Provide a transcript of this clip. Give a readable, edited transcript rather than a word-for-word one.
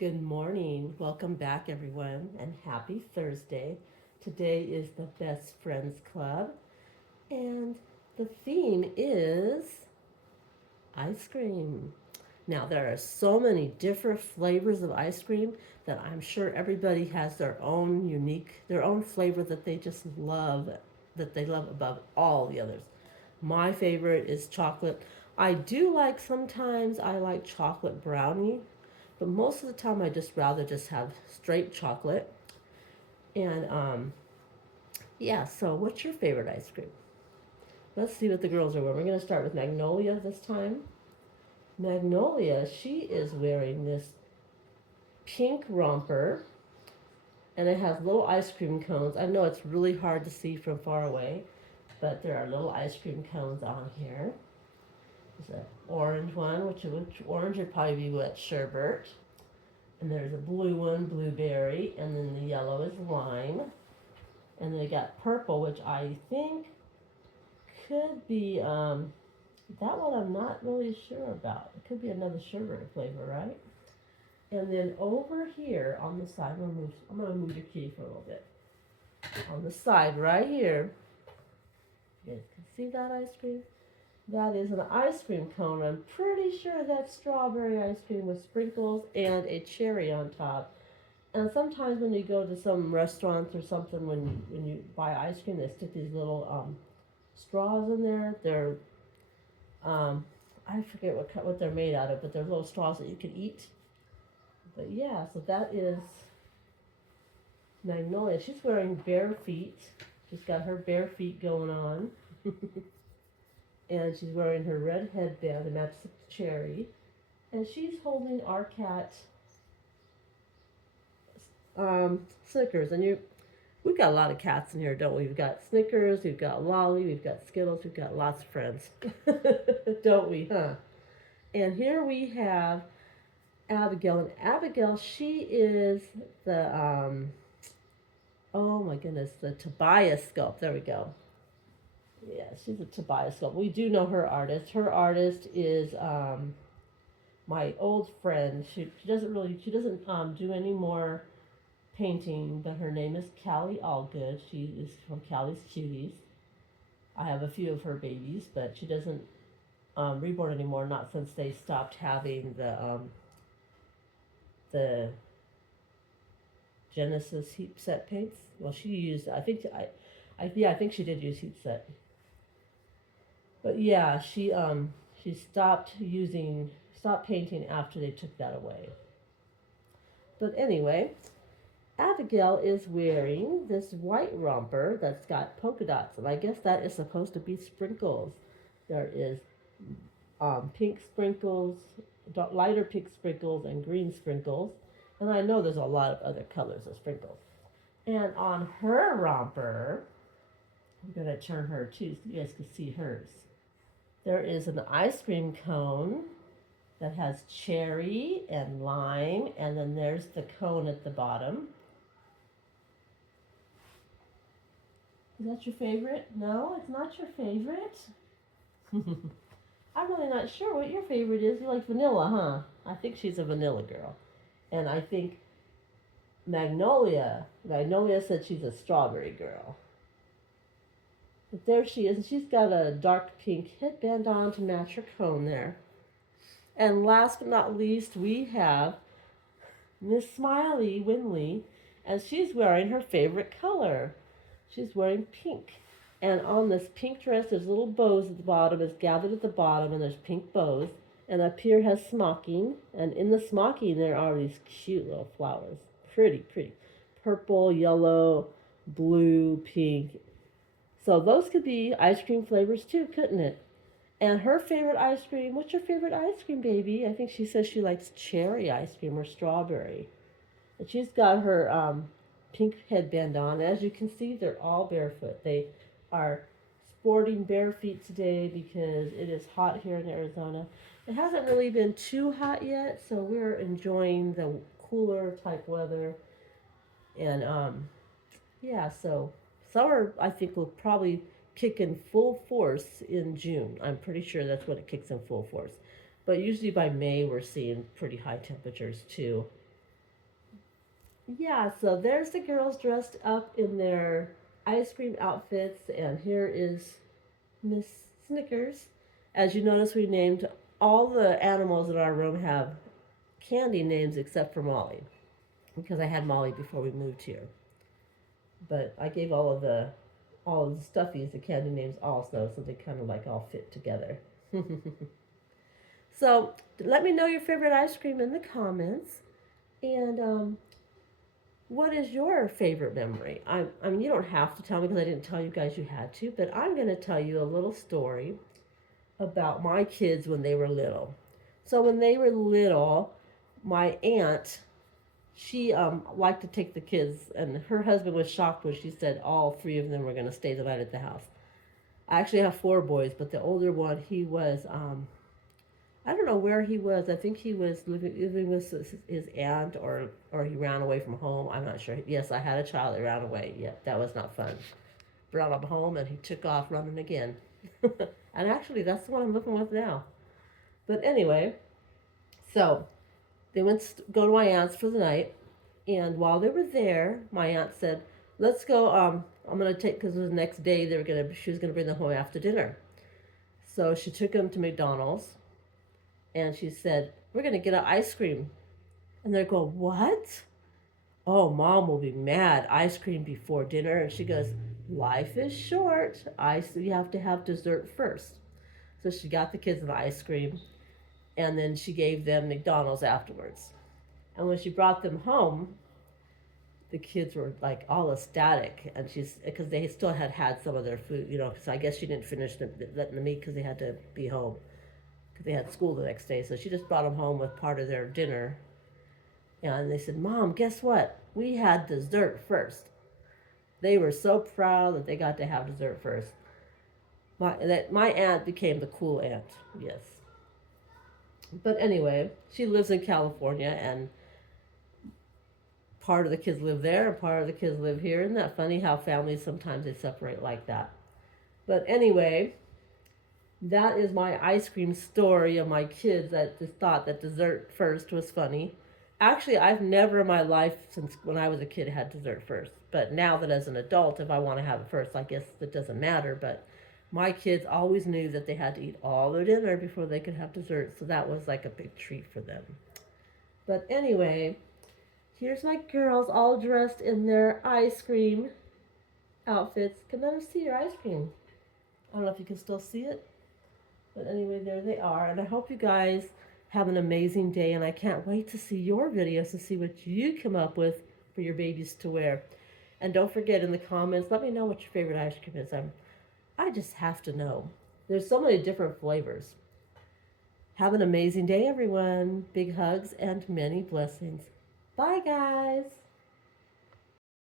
Good morning. Welcome back, everyone, and happy Thursday. Today is the Best Friends Club, and the theme is ice cream. Now, there are so many different flavors of ice cream that I'm sure everybody has their own flavor that they just love, that they love above all the others. My favorite is chocolate. I like chocolate brownie, but most of the time I just rather just have straight chocolate. And yeah, so what's your favorite ice cream? Let's see what the girls are wearing. We're going to start with Magnolia this time. Magnolia, she is wearing this pink romper and it has little ice cream cones. I know it's really hard to see from far away, but there are little ice cream cones on here. There's an orange one, which orange would probably be what, sherbet. And there's a blue one, blueberry, and then the yellow is lime. And they got purple, which I think could be that one I'm not really sure about. It could be another sugar flavor, right? And then over here on the side, I'm gonna move your key for a little bit. On the side right here, you guys can see that ice cream? That is an ice cream cone. I'm pretty sure that's strawberry ice cream with sprinkles and a cherry on top. And sometimes when you go to some restaurants or something, when you buy ice cream, they stick these little straws in there. They're I forget what they're made out of, but they're little straws that you can eat. But yeah, so that is Magnolia. She's wearing bare feet. She's got her bare feet going on. And she's wearing her red headband to match the cherry. And she's holding our cat Snickers. We've got a lot of cats in here, don't we? We've got Snickers, we've got Lolly, we've got Skittles, we've got lots of friends. Don't we, huh? And here we have Abigail. And Abigail, she is the, oh my goodness, the Tobias sculpt. There we go. Yeah, she's a Tobias sculpt. We do know her artist. Her artist is my old friend. She doesn't do any more painting, but her name is Callie Allgood. She is from Callie's Cuties. I have a few of her babies, but she doesn't reborn anymore. Not since they stopped having the Genesis heat set paints. Well, she used. I think she did use heat set. But yeah, she stopped painting after they took that away. But anyway, Abigail is wearing this white romper that's got polka dots, and I guess that is supposed to be sprinkles. There is pink sprinkles, lighter pink sprinkles, and green sprinkles, and I know there's a lot of other colors of sprinkles. And on her romper, I'm gonna turn her too so you guys can see hers. There is an ice cream cone that has cherry and lime, and then there's the cone at the bottom. Is that your favorite? No, it's not your favorite. I'm really not sure what your favorite is. You like vanilla, huh? I think she's a vanilla girl. And I think Magnolia said she's a strawberry girl. But there she is, and she's got a dark pink headband on to match her cone there. And last but not least, we have Miss Smiley Winley, and she's wearing her favorite color. She's wearing pink. And on this pink dress, there's little bows at the bottom. It's gathered at the bottom, and there's pink bows. And up here has smocking. And in the smocking, there are these cute little flowers. Pretty, pretty. Purple, yellow, blue, pink. So those could be ice cream flavors too, couldn't it? And her favorite ice cream, what's your favorite ice cream, baby? I think she says she likes cherry ice cream or strawberry. And she's got her pink headband on. As you can see, they're all barefoot. They are sporting bare feet today because it is hot here in Arizona. It hasn't really been too hot yet, so we're enjoying the cooler type weather. And yeah, so summer I think will probably kick in full force in June. I'm pretty sure that's when it kicks in full force. But usually by May we're seeing pretty high temperatures too. yeah, so there's the girls dressed up in their ice cream outfits, and here is Miss Snickers. As you notice, we named all the animals in our room have candy names except for Molly, because I had Molly before we moved here. But I gave all of the stuffies the candy names also, so they kind of like all fit together. So let me know your favorite ice cream in the comments, and what is your favorite memory? I mean, you don't have to tell me because I didn't tell you guys you had to, but I'm going to tell you a little story about my kids when they were little. So when they were little, my aunt, she liked to take the kids, and her husband was shocked when she said all three of them were going to stay the night at the house. I actually have four boys, but the older one, he was I don't know where he was. I think he was living with his aunt, or he ran away from home. I'm not sure. Yes, I had a child that ran away. Yeah, that was not fun. Brought him home, and he took off running again. And actually, that's the one I'm living with now. But anyway, so they went to go to my aunt's for the night, and while they were there, my aunt said, "Let's go. I'm gonna take because the next day she was gonna bring them home after dinner." So she took them to McDonald's, and she said, "We're gonna get an ice cream." And they're going, "What? Oh, mom will be mad. Ice cream before dinner." And she goes, "Life is short. You have to have dessert first." So she got the kids an ice cream, and then she gave them McDonald's afterwards. And when she brought them home, the kids were like all ecstatic, and she's because they still had some of their food, because I guess she didn't finish letting them eat because they had to be home because they had school the next day. So she just brought them home with part of their dinner. And they said, "Mom, guess what? We had dessert first." They were so proud that they got to have dessert first. My aunt became the cool aunt, yes. But anyway, she lives in California, and part of the kids live there, and part of the kids live here. Isn't that funny how families sometimes they separate like that? But anyway, that is my ice cream story of my kids that just thought that dessert first was funny. Actually, I've never in my life since when I was a kid had dessert first. But now that as an adult, if I want to have it first, I guess it doesn't matter. But my kids always knew that they had to eat all their dinner before they could have dessert. So that was like a big treat for them. But anyway, here's my girls all dressed in their ice cream outfits. Can never see your ice cream. I don't know if you can still see it. But anyway, there they are. And I hope you guys have an amazing day. And I can't wait to see your videos to see what you come up with for your babies to wear. And don't forget in the comments, let me know what your favorite ice cream is. I just have to know. There's so many different flavors. Have an amazing day, everyone. Big hugs and many blessings. Bye, guys.